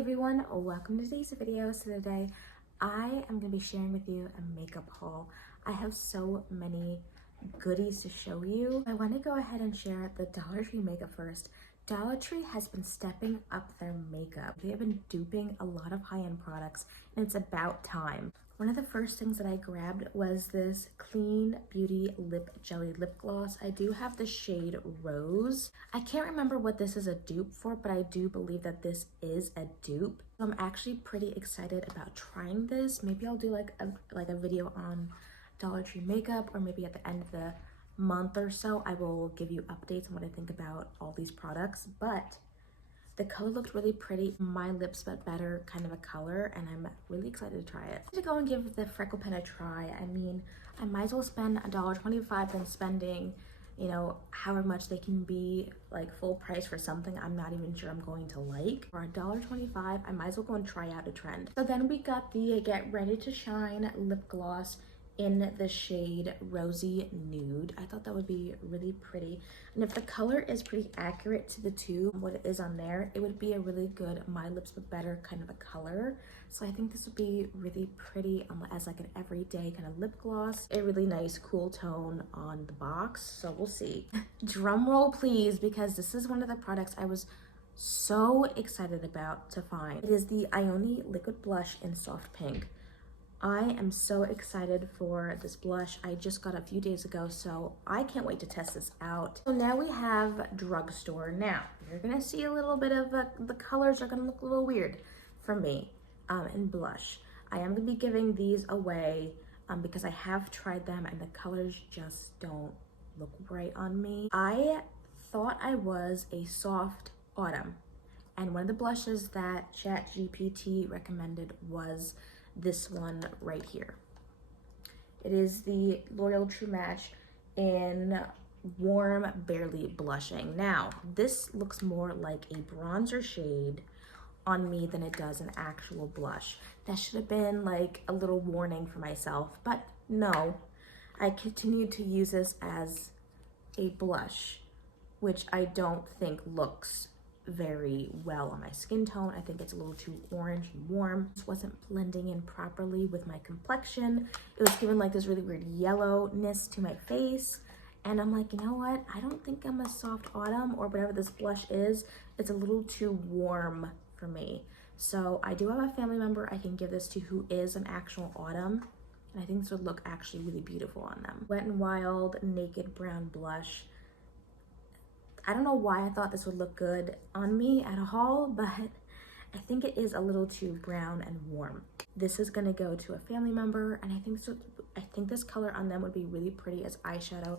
everyone, welcome to today's video. So today I am going to be sharing with you a makeup haul. I have so many goodies to show you. I want to go ahead and share the Dollar Tree makeup first. Dollar Tree has been stepping up their makeup. They have been duping a lot of high-end products and it's about time. One of the first things that I grabbed was this Clean Beauty Lip Jelly Lip Gloss. I do have the shade Rose. I can't remember what this is a dupe for, but I do believe that this is a dupe. So I'm actually pretty excited about trying this. Maybe I'll do like a video on Dollar Tree makeup, or maybe at the end of the month or so, I will give you updates on what I think about all these products. But the color looked really pretty, my lips but better kind of a color, and I'm really excited to try it. To go and give the Freckle Pen a try. I mean, I might as well spend $1.25 than spending, you know, however much they can be like full price for something I'm not even sure I'm going to like. For $1.25, I might as well go and try out a trend. So then we got the Get Ready to Shine lip gloss in the shade Rosy Nude. I thought that would be really pretty. And if the color is pretty accurate to the tube, what it is on there, it would be a really good My Lips But Better kind of a color. So I think this would be really pretty as like an everyday kind of lip gloss. A really nice cool tone on the box, so we'll see. Drum roll please, because this is one of the products I was so excited about to find. It is the Ioni Liquid Blush in Soft Pink. I am so excited for this blush. I just got it a few days ago, so I can't wait to test this out. So now we have Drugstore. Now, you're gonna see a little bit of the colors are gonna look a little weird for me in blush. I am gonna be giving these away because I have tried them and the colors just don't look right on me. I thought I was a soft autumn, and one of the blushes that ChatGPT recommended was this one right here. It is the L'Oreal True Match in Warm Barely Blushing. Now, this looks more like a bronzer shade on me than it does an actual blush. That should have been like a little warning for myself, but no. I continue to use this as a blush, which I don't think looks very well on my skin tone. I think it's a little too orange and warm. This wasn't blending in properly with my complexion. It was giving like this really weird yellowness to my face. And I'm like, you know what? I don't think I'm a soft autumn, or whatever this blush is. It's a little too warm for me. So I do have a family member I can give this to who is an actual autumn. And I think this would look actually really beautiful on them. Wet n Wild Naked Brown Blush. I don't know why I thought this would look good on me at all, but I think it is a little too brown and warm. This is gonna go to a family member, and I think this color on them would be really pretty as eyeshadow,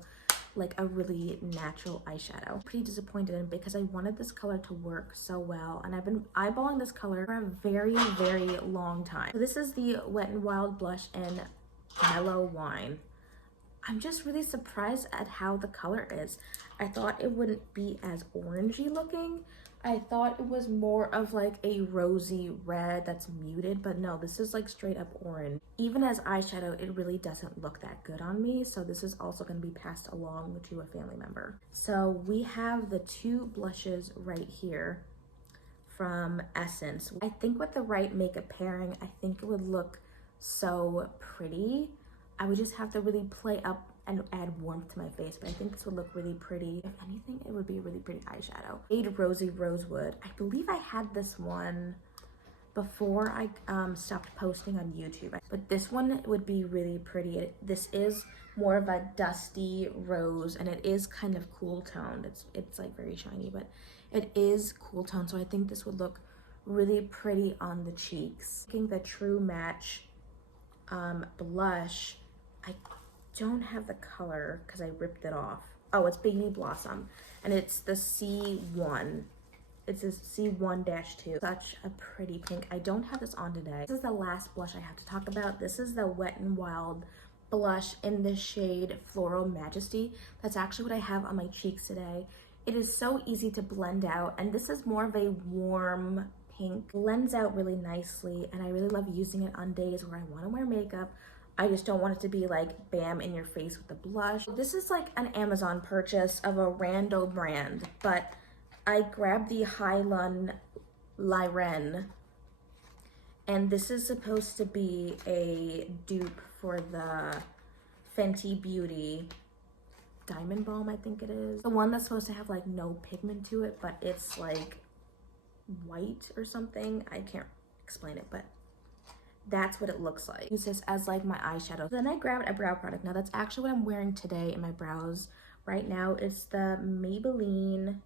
like a really natural eyeshadow. Pretty disappointed in because I wanted this color to work so well, and I've been eyeballing this color for a very, very long time. So this is the Wet n Wild blush in Mellow Wine. I'm just really surprised at how the color is. I thought it wouldn't be as orangey looking. I thought it was more of like a rosy red that's muted, but no, this is like straight up orange. Even as eyeshadow, it really doesn't look that good on me, so this is also going to be passed along to a family member. So we have the two blushes right here from Essence. I think with the right makeup pairing, I think it would look so pretty. I would just have to really play up and add warmth to my face, but I think this would look really pretty. If anything, it would be a really pretty eyeshadow. Shade Rosy Rosewood. I believe I had this one before I stopped posting on YouTube, but this one would be really pretty. This is more of a dusty rose, and it is kind of cool toned. It's like very shiny, but it is cool toned, so I think this would look really pretty on the cheeks. I think the True Match blush, I don't have the color because I ripped it off. Oh, it's Baby Blossom, and it's the C1. It's a C1-2. Such a pretty pink. I don't have this on today. This is the last blush I have to talk about. This is the Wet n Wild blush in the shade Floral Majesty. That's actually what I have on my cheeks today. It is so easy to blend out, and this is more of a warm pink. Blends out really nicely, and I really love using it on days where I want to wear makeup. I just don't want it to be like bam in your face with the blush. This is like an Amazon purchase of a rando brand, but I grabbed the Hylun Lyren And this is supposed to be a dupe for the Fenty Beauty Diamond Balm, I think it is. The one that's supposed to have like no pigment to it, but it's like white or something. I can't explain it, but that's what it looks like. Use this as like my eyeshadow. Then I grabbed a brow product. Now that's actually what I'm wearing today in my brows right now. It's the Maybelline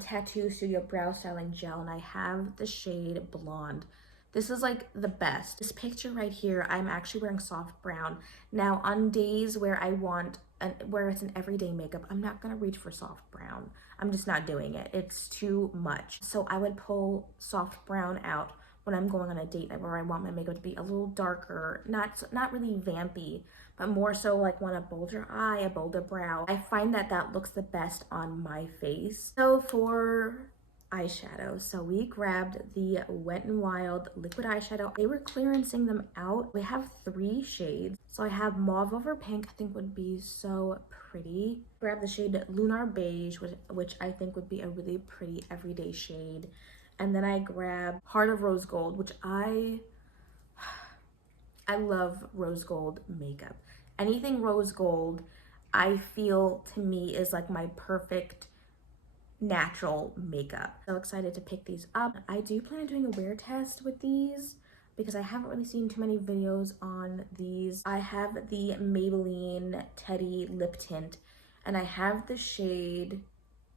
Tattoo Studio Brow Styling Gel, and I have the shade Blonde. This is like the best. This picture right here, I'm actually wearing soft brown. Now on days where I want, where it's an everyday makeup, I'm not gonna reach for soft brown. I'm just not doing it. It's too much. So I would pull soft brown out when I'm going on a date night where I want my makeup to be a little darker, not really vampy, but more so like want a bolder eye, a bolder brow. I find that that looks the best on my face. So for eyeshadow, so we grabbed the Wet n Wild liquid eyeshadow. They were clearancing them out. We have 3 shades. So I have mauve over pink, I think would be so pretty. Grab the shade Lunar Beige, which I think would be a really pretty everyday shade. And then I grabbed Heart of Rose Gold, which I love rose gold makeup. Anything rose gold, I feel to me is like my perfect natural makeup. So excited to pick these up. I do plan on doing a wear test with these because I haven't really seen too many videos on these. I have the Maybelline Teddy Lip Tint, and I have the shade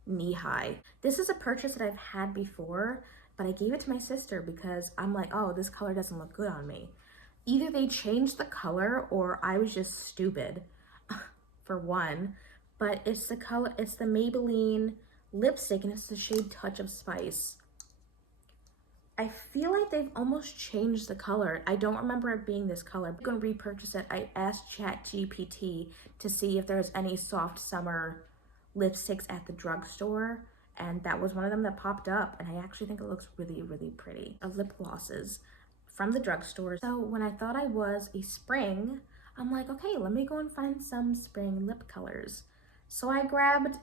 Knee High. This is a purchase that I've had before, but I gave it to my sister because I'm like, oh, this color doesn't look good on me. Either they changed the color or I was just stupid for one, but it's the color, it's the Maybelline lipstick, and it's the shade Touch of Spice. I feel like they've almost changed the color. I don't remember it being this color. I'm gonna repurchase it. I asked ChatGPT to see if there's any soft summer lipsticks at the drugstore, and that was one of them that popped up, and I actually think it looks really, really pretty. Lip glosses from the drugstore. So when I thought I was a spring, I'm like, okay, let me go and find some spring lip colors. So I grabbed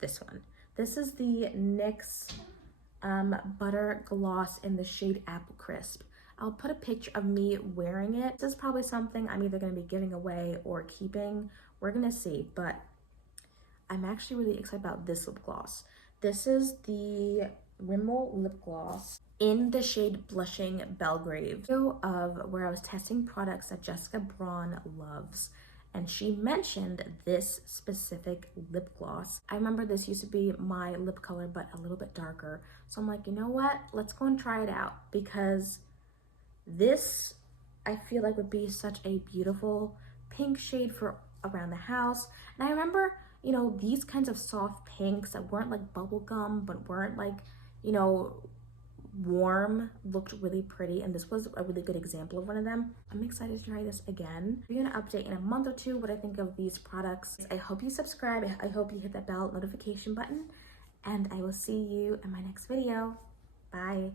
this one. This is the NYX Butter Gloss in the shade Apple Crisp. I'll put a picture of me wearing it. This is probably something I'm either going to be giving away or keeping. We're going to see, but I'm actually really excited about this lip gloss. This is the Rimmel lip gloss in the shade Blushing Belgrave. Video of where I was testing products that Jessica Braun loves, and she mentioned this specific lip gloss. I remember this used to be my lip color, but a little bit darker. So I'm like, you know what? Let's go and try it out, because this, I feel like, would be such a beautiful pink shade for around the house. And I remember, you know, these kinds of soft pinks that weren't like bubblegum, but weren't like, you know, warm, looked really pretty, and this was a really good example of one of them. I'm excited to try this again. I'm gonna update in a month or two what I think of these products. I hope you subscribe. I hope you hit that bell notification button, and I will see you in my next video. Bye.